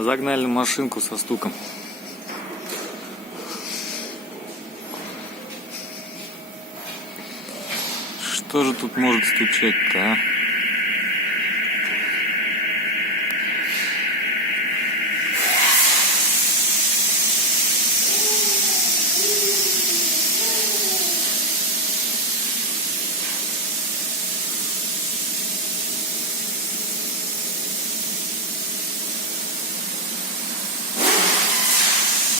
Загнали машинку со стуком. Что же тут может стучать-то, а?